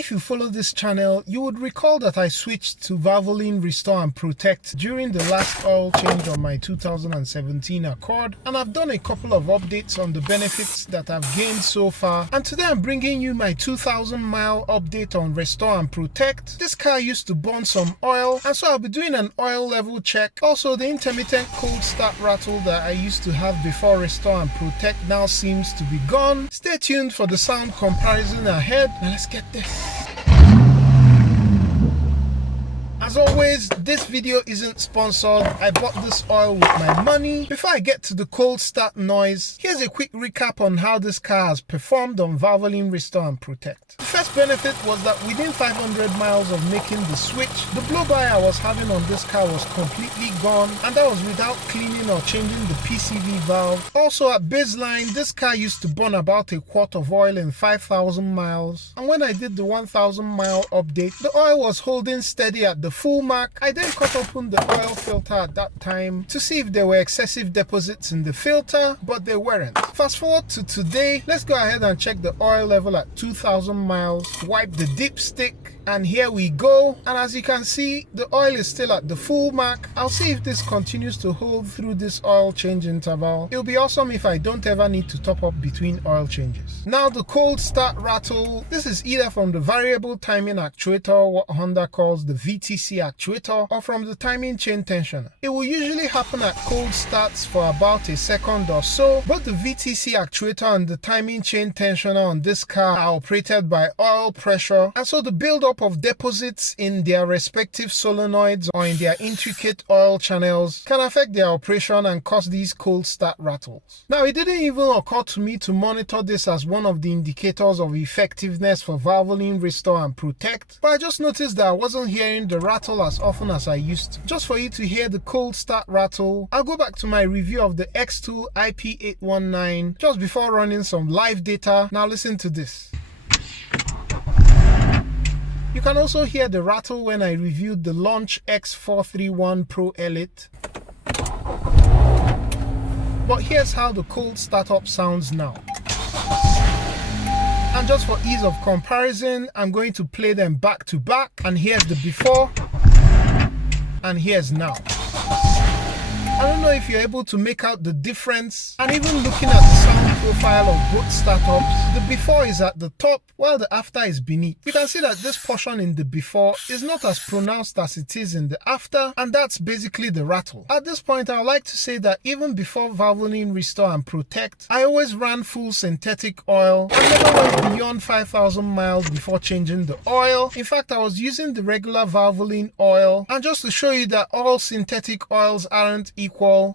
If you follow this channel, you would recall that I switched to Valvoline Restore and Protect during the last oil change on my 2017 Accord, and I've done a couple of updates on the benefits that I've gained so far. And today I'm bringing you my 2,000-mile update on Restore and Protect. This car used to burn some oil, and so I'll be doing an oil level check. Also, the intermittent cold start rattle that I used to have before Restore and Protect now seems to be gone. Stay tuned for the sound comparison ahead. Now let's get this. As always, this video isn't sponsored. I bought this oil with my money. Before I get to the cold start noise, here's a quick recap on how this car has performed on Valvoline Restore and Protect. The first benefit was that within 500 miles of making the switch, the blow-by I was having on this car was completely gone, and that was without cleaning or changing the PCV valve. Also at baseline, this car used to burn about a quart of oil in 5,000 miles, and when I did the 1,000-mile update, the oil was holding steady at the full mark. I then cut open the oil filter at that time to see if there were excessive deposits in the filter, but there weren't. Fast forward to today, let's go ahead and check the oil level at 2,000 miles, wipe the dipstick, and here we go. And as you can see, the oil is still at the full mark. I'll see if this continues to hold through this oil change interval. It'll be awesome if I don't ever need to top up between oil changes. Now the cold start rattle. This is either from the variable timing actuator, what Honda calls the VTC actuator, or from the timing chain tensioner. It will usually happen at cold starts for about a second or so. Both the VTC actuator and the timing chain tensioner on this car are operated by oil pressure, and so the buildup of deposits in their respective solenoids or in their intricate oil channels can affect their operation and cause these cold start rattles. Now, it didn't even occur to me to monitor this as one of the indicators of effectiveness for Valvoline Restore and Protect, but I just noticed that I wasn't hearing the rattle as often as I used to. Just for you to hear the cold start rattle, I'll go back to my review of the X-Tool IP819 just before running some live data. Now listen to this. You can also hear the rattle when I reviewed the Launch X431 Pro Elite. But here's how the cold startup sounds now. And just for ease of comparison, I'm going to play them back to back. And here's the before, and here's now. I don't know if you're able to make out the difference, and even looking at the sound profile of both startups, the before is at the top while the after is beneath. You can see that this portion in the before is not as pronounced as it is in the after, and that's basically the rattle. At this point, I would like to say that even before Valvoline Restore and Protect, I always ran full synthetic oil. I never went beyond 5,000 miles before changing the oil. In fact, I was using the regular Valvoline oil, and just to show you that all synthetic oils aren't equal,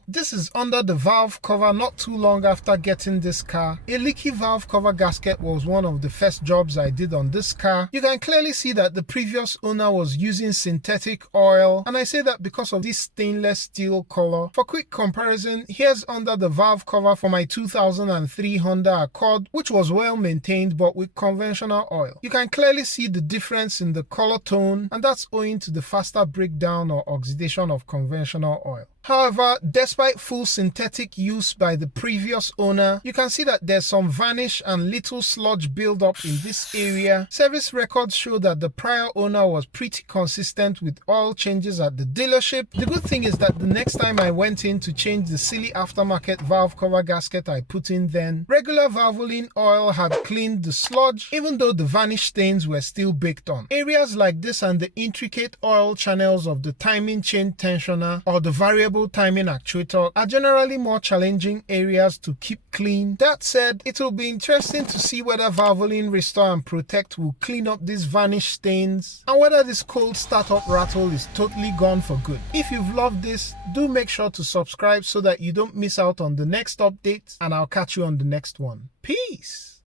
this is under the valve cover not too long after getting this car. A leaky valve cover gasket was one of the first jobs I did on this car. You can clearly see that the previous owner was using synthetic oil, and I say that because of this stainless steel color. For quick comparison, here's under the valve cover for my 2003 Honda Accord, which was well maintained but with conventional oil. You can clearly see the difference in the color tone, and that's owing to the faster breakdown or oxidation of conventional oil. However, despite full synthetic use by the previous owner, you can see that there's some varnish and little sludge buildup in this area. Service records show that the prior owner was pretty consistent with oil changes at the dealership. The good thing is that the next time I went in to change the silly aftermarket valve cover gasket I put in then, regular Valvoline oil had cleaned the sludge, even though the varnish stains were still baked on. Areas like this and the intricate oil channels of the timing chain tensioner or the variable timing actuator are generally more challenging areas to keep clean. That said, it will be interesting to see whether Valvoline Restore and Protect will clean up these varnish stains and whether this cold startup rattle is totally gone for good. If you've loved this, do make sure to subscribe so that you don't miss out on the next update, and I'll catch you on the next one. Peace!